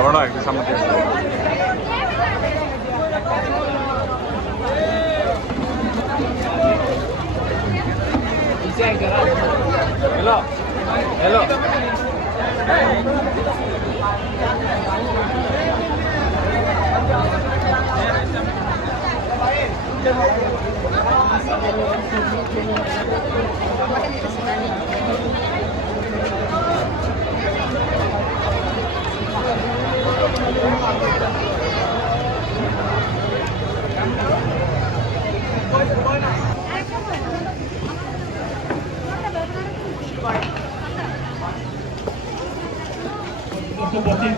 Ahora que estamos hello, hello.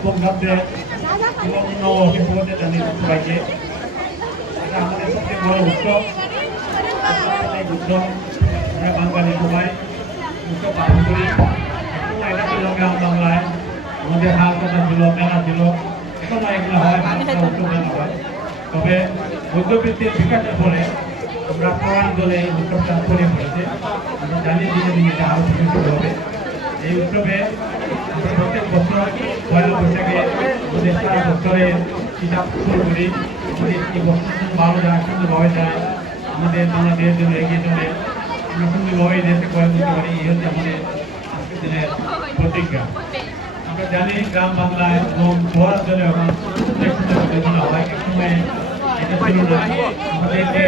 বঙ্গাব্দে জানিয়ে সবাইকে এটা আমাদের সবচেয়ে বড় উৎসব উৎসব আমরা বাঙালি সবাই উৎসব পালন করি। এটা ছিল গ্রাম বাংলায় আমাদের হাল কথা ছিল, মেলা ছিল, এখনো এগুলো হয়, উৎসব মেলা হয়। তবে মধ্যবিত্তের বিকাশের পরে আমরা প্রাঞ্জলে এই উৎসবটা ছড়িয়ে পড়েছে। আমরা জানি দিনে দিনে এটা আরও সুযোগ হবে। এই উৎসবে আমরা প্রত্যেক বছর পয়লা বৈশাখে আমাদের সারা বছরে হিসাব শুরু করি। আমাদের এই বছর ভালো যায়, সুন্দরভাবে যায়, আমাদের বাংলাদেশের জন্য এগিয়ে চলে, আমরা সুন্দরভাবে দেশে কয়েক করতে পারি। এই হচ্ছে আমাদের আজকের দিনের প্রতিজ্ঞা। আমরা জানি গ্রাম বাংলায় এবং শহরাঞ্চলে এখন অনেক সুন্দর যোজনা হয়। এক সময় এটা ছিল না। আমাদের যে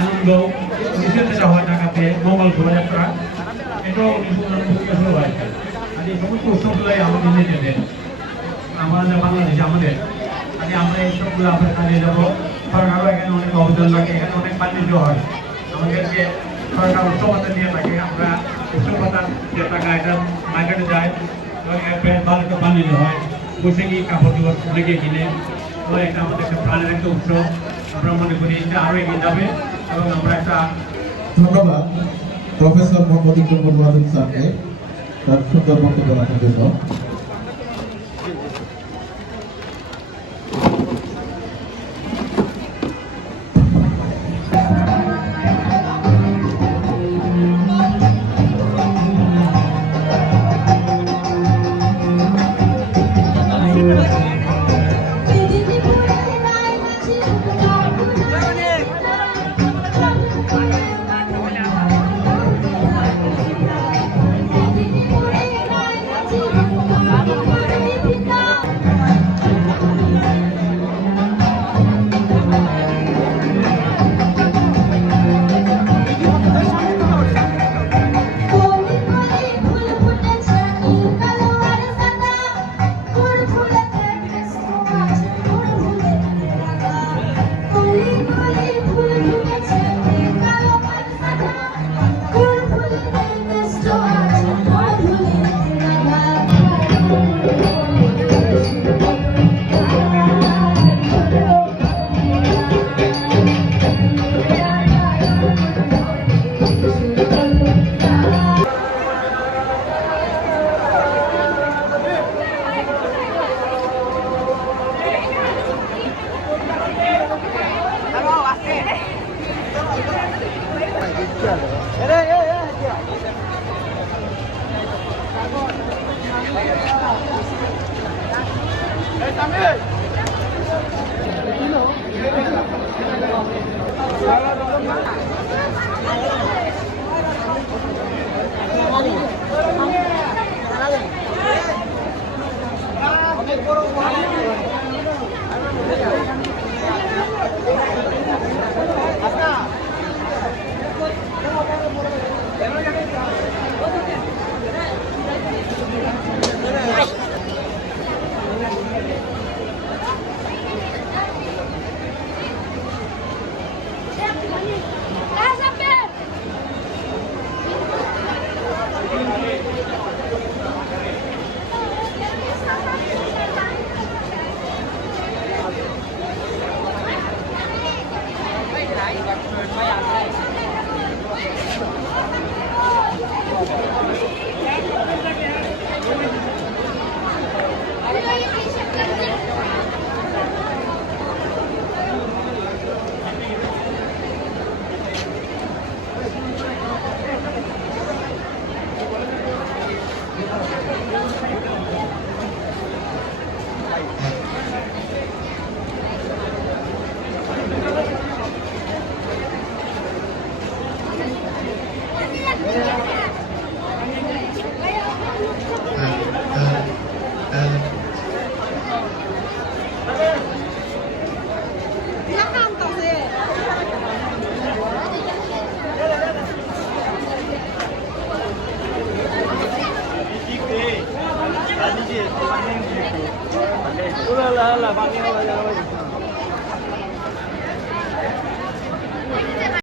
আনন্দ নিষেধ যেটা হয় ঢাকাতে মঙ্গল শোভাযাত্রা, এটাও 1999 শুরু হয়েছে। আর এই সমস্ত উৎসবগুলোই আমাদের নিজেদের, আমাদের বাংলাদেশে আমাদের আমরা এই সবগুলো আমরা কাজে যাবো। সরকারও এখানে অনেক অবদান রাখে, এখানে অনেক বাণিজ্য হয়। আমাদেরকে সরকার উৎসবতা দিয়ে থাকে, আমরা উৎসবতার যে টাকা এটা মার্কেটে যায়, ভালো একটা বাণিজ্য হয়। বৈশাখী কাপড় চোপড় অনেকে কিনে, তো এটা আমাদের একটা প্রাণের একটা উৎসব। আমরা মনে করি এটা আরও এগিয়ে যাবে এবং আমরা একটা ধন্যবাদ প্রফেসর মোহাম্মদ ইকবাল মাহমুদ স্যারকে তার সুন্দর বক্তব্য রাখার জন্য। Ulah lah, pakai apa?